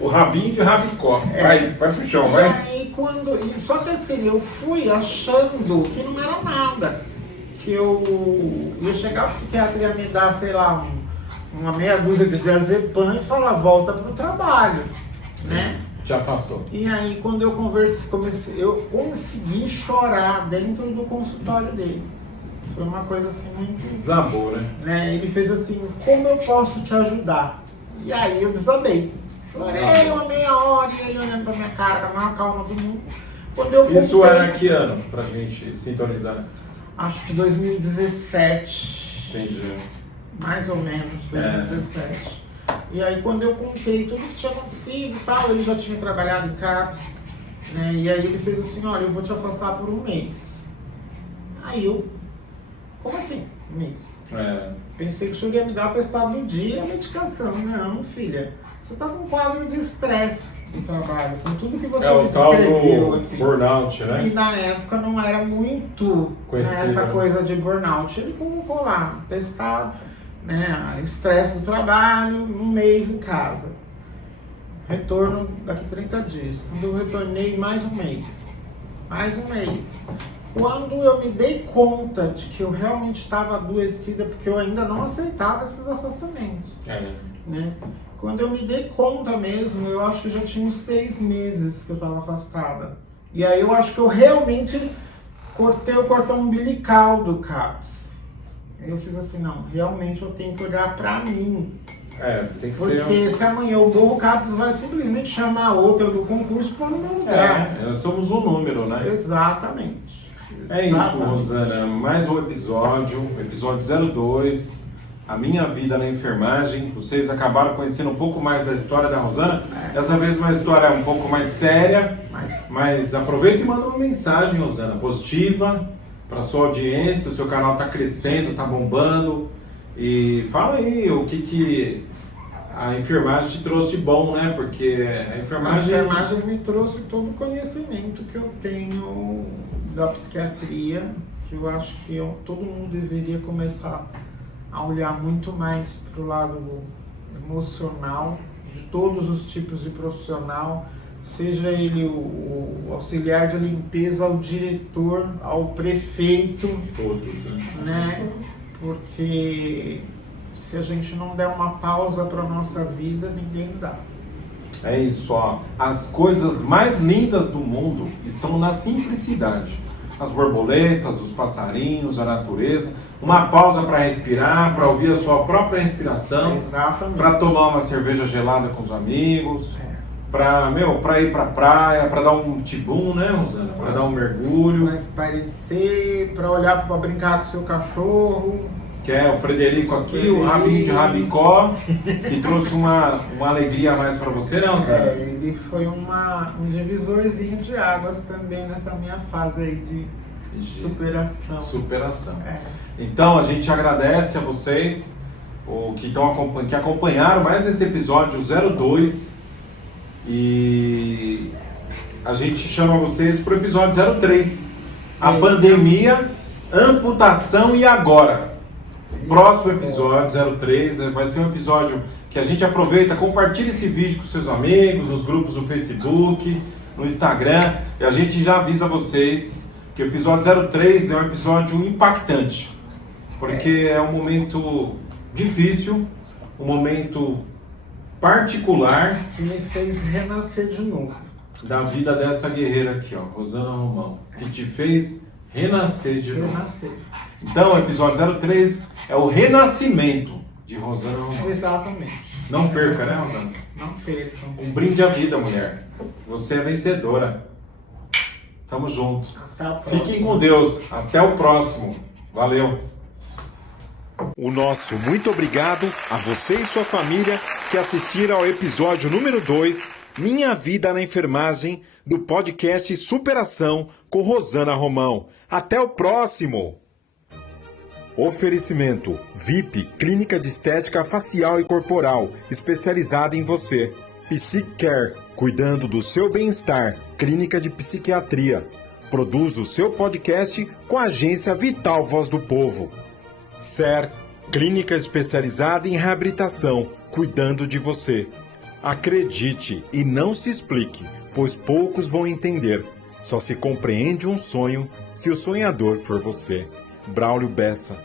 O rabinho de rabicó. Vai pro chão, vai. E aí, só que assim, eu fui achando que não era nada. Que eu ia chegar, o psiquiatra ia me dar, sei lá, uma meia dúzia de diazepam e falar: volta pro trabalho, né? Te afastou. E aí, quando eu eu consegui chorar dentro do consultório dele. Foi uma coisa assim muito... Desabou, né? Ele fez assim: como eu posso te ajudar? E aí eu desabei. Chorei uma meia hora e ele olhando pra minha cara, com a maior calma do mundo. Isso era que ano, pra gente sintonizar? Acho que 2017. Entendi. Mais ou menos, 2017. E aí, quando eu contei tudo que tinha acontecido e tal, ele já tinha trabalhado em CAPS, né? E aí ele fez assim: olha, eu vou te afastar por 1 mês. Aí eu: como assim, 1 mês? Pensei que o senhor ia me dar atestado do dia e a medicação. Não, filha, você tá com um quadro de estresse do trabalho, com tudo que você me descreveu aqui. Burnout, né? E na época não era muito essa coisa de burnout. Ele colocou lá, testado, né, estresse do trabalho, 1 mês em casa. Retorno daqui 30 dias. Quando eu retornei, mais 1 mês. Mais 1 mês. Quando eu me dei conta de que eu realmente estava adoecida, porque eu ainda não aceitava esses afastamentos, né? Quando eu me dei conta mesmo, eu acho que já tinha uns 6 meses que eu estava afastada. E aí eu acho que eu realmente cortei o cordão umbilical do CAPS. Eu fiz assim: não, realmente eu tenho que olhar pra mim. Tem que Porque se amanhã o Gorro Campos vai simplesmente chamar outra do concurso para o meu lugar. Somos um número, né? Exatamente. É isso, Rosana. Mais um episódio 02, A Minha Vida na Enfermagem. Vocês acabaram conhecendo um pouco mais da história da Rosana. Dessa vez uma história um pouco mais séria, mas aproveita e manda uma mensagem, Rosana, positiva para sua audiência. O seu canal está crescendo, está bombando. E fala aí o que a enfermagem te trouxe de bom, né? Porque a enfermagem me trouxe todo o conhecimento que eu tenho da psiquiatria, que eu acho que todo mundo deveria começar a olhar muito mais para o lado emocional, de todos os tipos de profissional, seja ele o auxiliar de limpeza, ao diretor, ao prefeito, todos, né? Porque se a gente não der uma pausa para a nossa vida, ninguém dá. É isso, ó. As coisas mais lindas do mundo estão na simplicidade. As borboletas, os passarinhos, a natureza. Uma pausa para respirar, para ouvir a sua própria respiração. Exatamente. Para tomar uma cerveja gelada com os amigos. Para ir para praia, para dar um tibum, né, Rosana? Para dar um mergulho. Para espairecer, para olhar, para brincar com o seu cachorro. Que é o Frederico aqui, o Rabinho de Rabicó, que trouxe uma alegria a mais para você, né, Rosana? Ele foi um divisorzinho de águas também nessa minha fase aí de superação. Então, a gente agradece a vocês que acompanharam mais esse episódio 02. E a gente chama vocês para o episódio 03. A pandemia, amputação e agora. Próximo episódio 03 vai ser um episódio que a gente aproveita, compartilha esse vídeo com seus amigos, nos grupos do Facebook, no Instagram. E a gente já avisa vocês que o episódio 03 é um episódio impactante. Porque é um momento difícil, um momento particular que me fez renascer de novo. Da vida dessa guerreira aqui, ó, Rosana Romão, que te fez renascer de novo. Então, o episódio 03 é o renascimento de Rosana Romão. Exatamente. Não perca, né, Rosana? Não percam. Um brinde à vida, mulher. Você é vencedora. Tamo junto. Até a próxima. Fiquem com Deus. Até o próximo. Valeu. O nosso muito obrigado a você e sua família que assistiram ao episódio número 2, Minha Vida na Enfermagem, do podcast Superação com Rosana Romão. Até o próximo! Oferecimento VIP, clínica de estética facial e corporal, especializada em você. Psicare, cuidando do seu bem-estar, clínica de psiquiatria. Produz o seu podcast com a agência Vital Voz do Povo. SER, clínica especializada em reabilitação, cuidando de você. Acredite e não se explique, pois poucos vão entender. Só se compreende um sonho se o sonhador for você. Braulio Bessa.